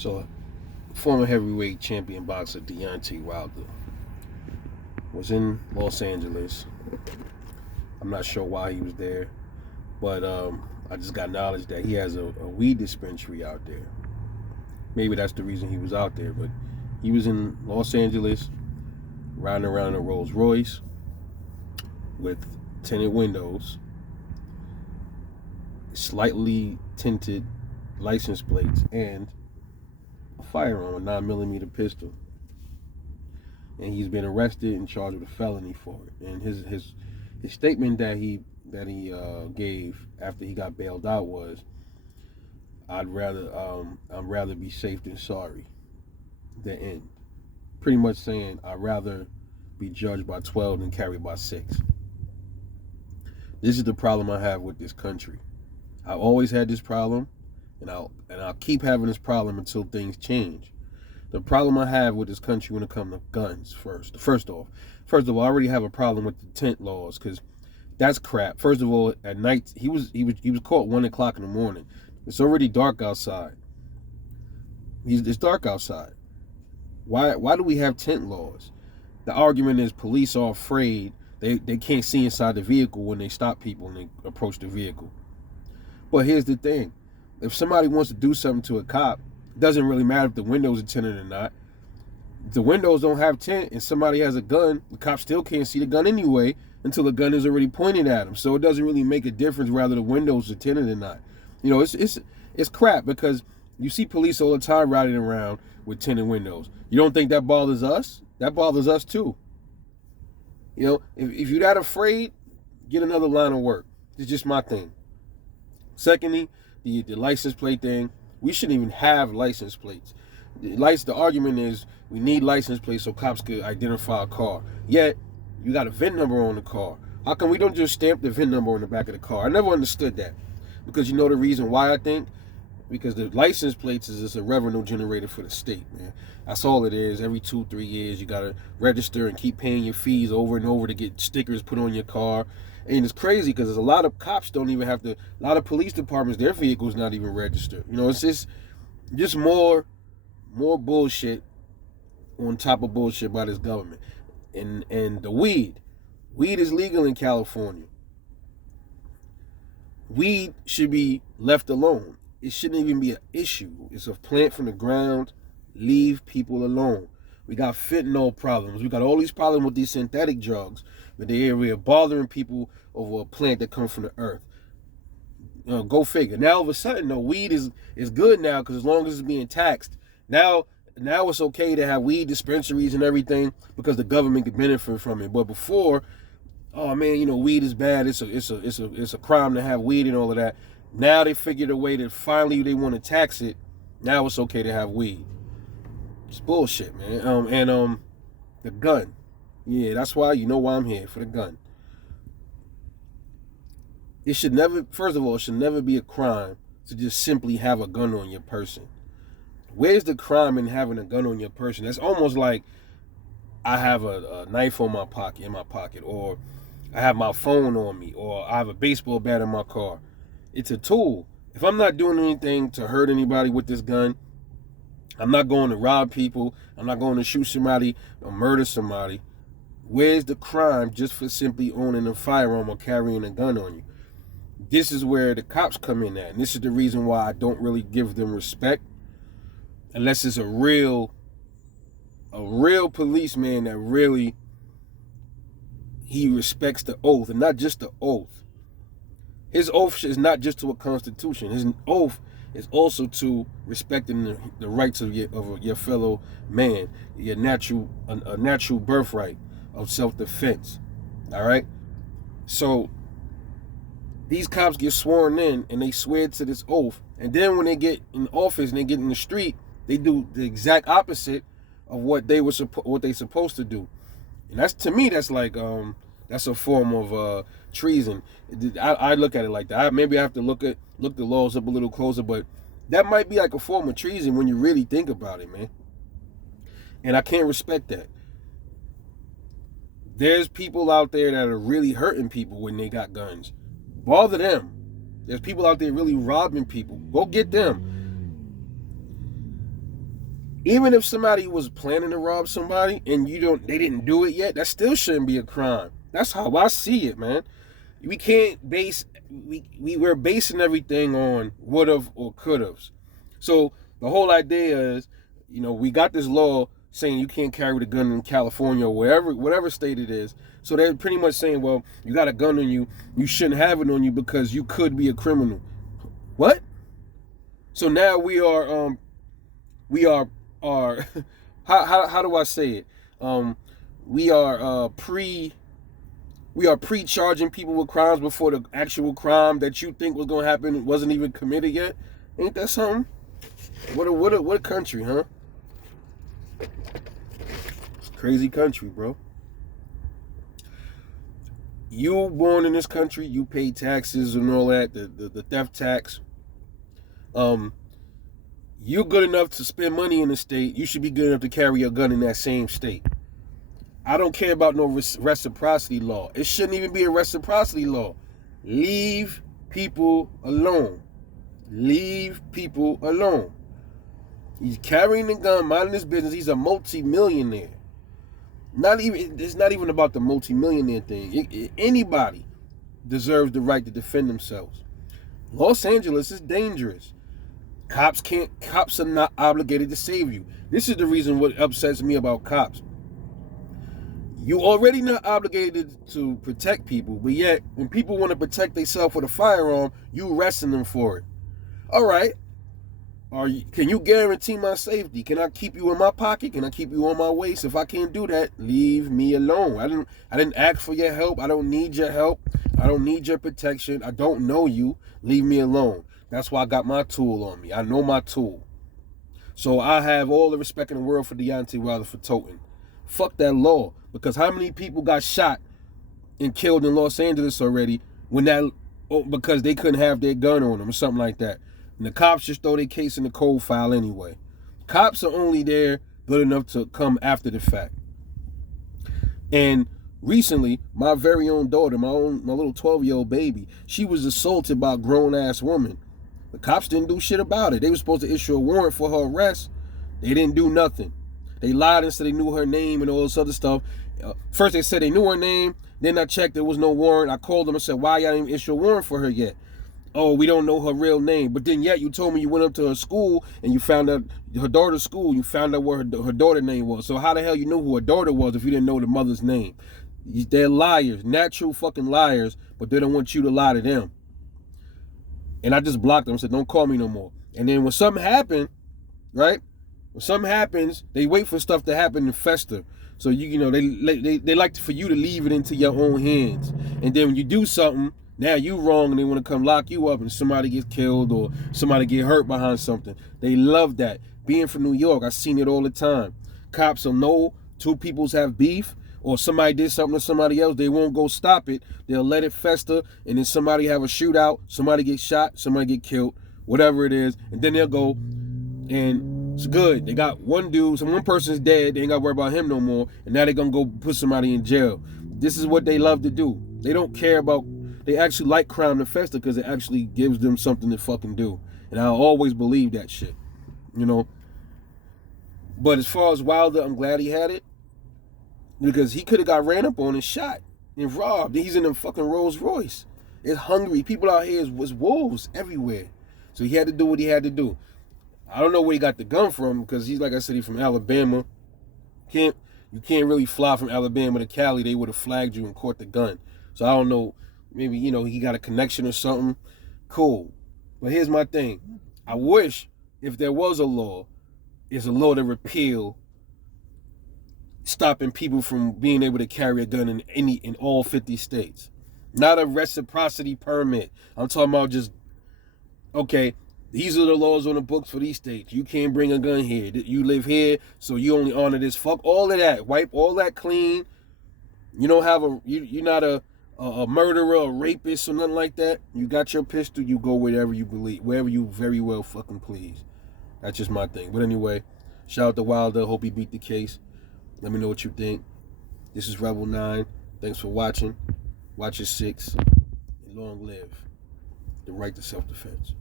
So, former heavyweight champion boxer Deontay Wilder was in Los Angeles. I'm not sure why he was there, but I just got knowledge that he has a weed dispensary out there. Maybe that's the reason he was out there, but he was in Los Angeles riding around in a Rolls Royce with tinted windows, slightly tinted license plates, and a firearm, a 9mm pistol. And he's been arrested and charged with a felony for it. And his statement that he gave after he got bailed out was, I'd rather be safe than sorry. The end. Pretty much saying I'd rather be judged by 12 than carried by 6. This is the problem I have with this country. I've always had this problem, and I'll keep having this problem until things change. The problem I have with this country when it comes to guns, first of all, I already have a problem with the tent laws, because that's crap. First of all, at night he was caught 1 o'clock in the morning. It's already dark outside. It's dark outside. Why do we have tent laws? The argument is police are afraid. They can't see inside the vehicle when they stop people and they approach the vehicle. But here's the thing. If somebody wants to do something to a cop, it doesn't really matter if the windows are tinted or not. If the windows don't have tint and somebody has a gun, the cop still can't see the gun anyway until the gun is already pointed at him. So it doesn't really make a difference whether the windows are tinted or not. You know, it's crap, because you see police all the time riding around with tinted windows. You don't think that bothers us? That bothers us too. You know, if you're that afraid, get another line of work. It's just my thing. Secondly, the license plate thing. We shouldn't even have license plates. The argument is we need license plates so cops could identify a car. Yet, you got a VIN number on the car. How come we don't just stamp the VIN number on the back of the car? I never understood that. Because you know the reason why, I think? Because the license plates is just a revenue generator for the state, man. That's all it is. Every 2-3 years, you got to register and keep paying your fees over and over to get stickers put on your car. And it's crazy because there's a lot of cops don't even have to, a lot of police departments, their vehicles not even registered. You know, it's just more bullshit on top of bullshit by this government. And the weed is legal in California. Weed should be left alone. It shouldn't even be an issue. It's a plant from the ground. Leave people alone. We got fentanyl problems. We got all these problems with these synthetic drugs, but they are bothering people over a plant that comes from the earth. Go figure. Now all of a sudden, the weed is good now, because as long as it's being taxed, now it's okay to have weed dispensaries and everything because the government can benefit from it. But before, oh man, you know, weed is bad. It's a crime to have weed and all of that. Now they figured a way that finally they want to tax it. Now it's okay to have weed. It's bullshit, man. The gun. Yeah, that's why, you know why I'm here, for the gun. It should never, first of all, it should never be a crime to just simply have a gun on your person. Where's the crime in having a gun on your person? That's almost like I have a knife in my pocket, or I have my phone on me, or I have a baseball bat in my car. It's a tool. If I'm not doing anything to hurt anybody with this gun, I'm not going to rob people, I'm not going to shoot somebody or murder somebody. Where's the crime just for simply owning a firearm or carrying a gun on you? This is where the cops come in at, and this is the reason why I don't really give them respect, unless it's a real policeman that really, he respects the oath, and not just the oath. His oath is not just to a constitution. His oath is also to respecting the rights of your fellow man, a natural birthright of self-defense. All right? So these cops get sworn in and they swear to this oath, and then when they get in office and they get in the street, they do the exact opposite of what they supposed to do. And that's, to me, that's like that's a form of treason. I look at it like that. Maybe I have to look the laws up a little closer, but that might be like a form of treason when you really think about it, man. And I can't respect that. There's people out there that are really hurting people when they got guns. Bother them. There's people out there really robbing people. Go get them. Even if somebody was planning to rob somebody and they didn't do it yet, that still shouldn't be a crime. That's how I see it, man. We can't base we're basing everything on would've or could've. So the whole idea is, we got this law saying you can't carry the gun in California or whatever state it is. So they're pretty much saying, well, you got a gun on you, you shouldn't have it on you because you could be a criminal. What? So now we are how do I say it? We are pre-charging people with crimes before the actual crime that you think was gonna happen wasn't even committed yet. Ain't that something? What a country, huh? It's a crazy country, bro. You born in this country, you pay taxes and all that, the theft tax. You're good enough to spend money in the state. You should be good enough to carry a gun in that same state. I don't care about no reciprocity law. It shouldn't even be a reciprocity law. Leave people alone. Leave people alone. He's carrying the gun, minding his business. He's a multi-millionaire. It's not even about the multi-millionaire thing. Anybody deserves the right to defend themselves. Los Angeles is dangerous. Cops are not obligated to save you. This is the reason what upsets me about cops. You already not obligated to protect people, but yet when people want to protect themselves with a firearm, you arresting them for it. All right. Can you guarantee my safety? Can I keep you in my pocket? Can I keep you on my waist? If I can't do that, leave me alone. I didn't ask for your help. I don't need your help. I don't need your protection. I don't know you. Leave me alone. That's why I got my tool on me. I know my tool. So I have all the respect in the world for Deontay Wilder for toting. Fuck that law. Because how many people got shot and killed in Los Angeles already because they couldn't have their gun on them or something like that. And the cops just throw their case in the cold file anyway. Cops are only there good enough to come after the fact. And recently, my very own daughter, my little 12-year-old baby, she was assaulted by a grown-ass woman. The cops didn't do shit about it. They were supposed to issue a warrant for her arrest. They didn't do nothing. They lied and said they knew her name and all this other stuff. First they said they knew her name. Then I checked, there was no warrant. I called them and said, why y'all didn't issue a warrant for her yet? Oh, we don't know her real name. But then yet you told me you went up to her school and you found out her daughter's school. You found out what her daughter's name was. So how the hell you knew who her daughter was if you didn't know the mother's name? They're liars, natural fucking liars, but they don't want you to lie to them. And I just blocked them and said, don't call me no more. And then when something happened, right? When something happens, they wait for stuff to happen and fester. So they like for you to leave it into your own hands. And then when you do something, now you wrong and they want to come lock you up and somebody gets killed or somebody get hurt behind something. They love that. Being from New York, I've seen it all the time. Cops will know two peoples have beef or somebody did something to somebody else. They won't go stop it. They'll let it fester and then somebody have a shootout. Somebody get shot. Somebody get killed. Whatever it is. And then they'll go and it's good. They got one dude. So one person's dead. They ain't got to worry about him no more. And now they're going to go put somebody in jail. This is what they love to do. They don't care about... They actually like crime to fester because it actually gives them something to fucking do. And I always believe that shit. But as far as Wilder, I'm glad he had it. Because he could have got ran up on and shot and robbed. He's in a fucking Rolls Royce. It's hungry. People out here was wolves everywhere. So he had to do what he had to do. I don't know where he got the gun from because he's, like I said, he's from Alabama. You can't really fly from Alabama to Cali. They would have flagged you and caught the gun. So I don't know. Maybe, he got a connection or something. Cool. But here's my thing. I wish if there was a law, it's a law to repeal stopping people from being able to carry a gun in all 50 states. Not a reciprocity permit. I'm talking about just, okay, these are the laws on the books for these states. You can't bring a gun here. You live here, so you only honor this. Fuck all of that. Wipe all that clean. You don't have you're not a murderer, a rapist, or nothing like that. You got your pistol, you go wherever you believe, wherever you very well fucking please. That's just my thing. But anyway, shout out to Wilder. Hope he beat the case. Let me know what you think. This is Rebel 9. Thanks for watching. Watch your 6. And long live the right to self-defense.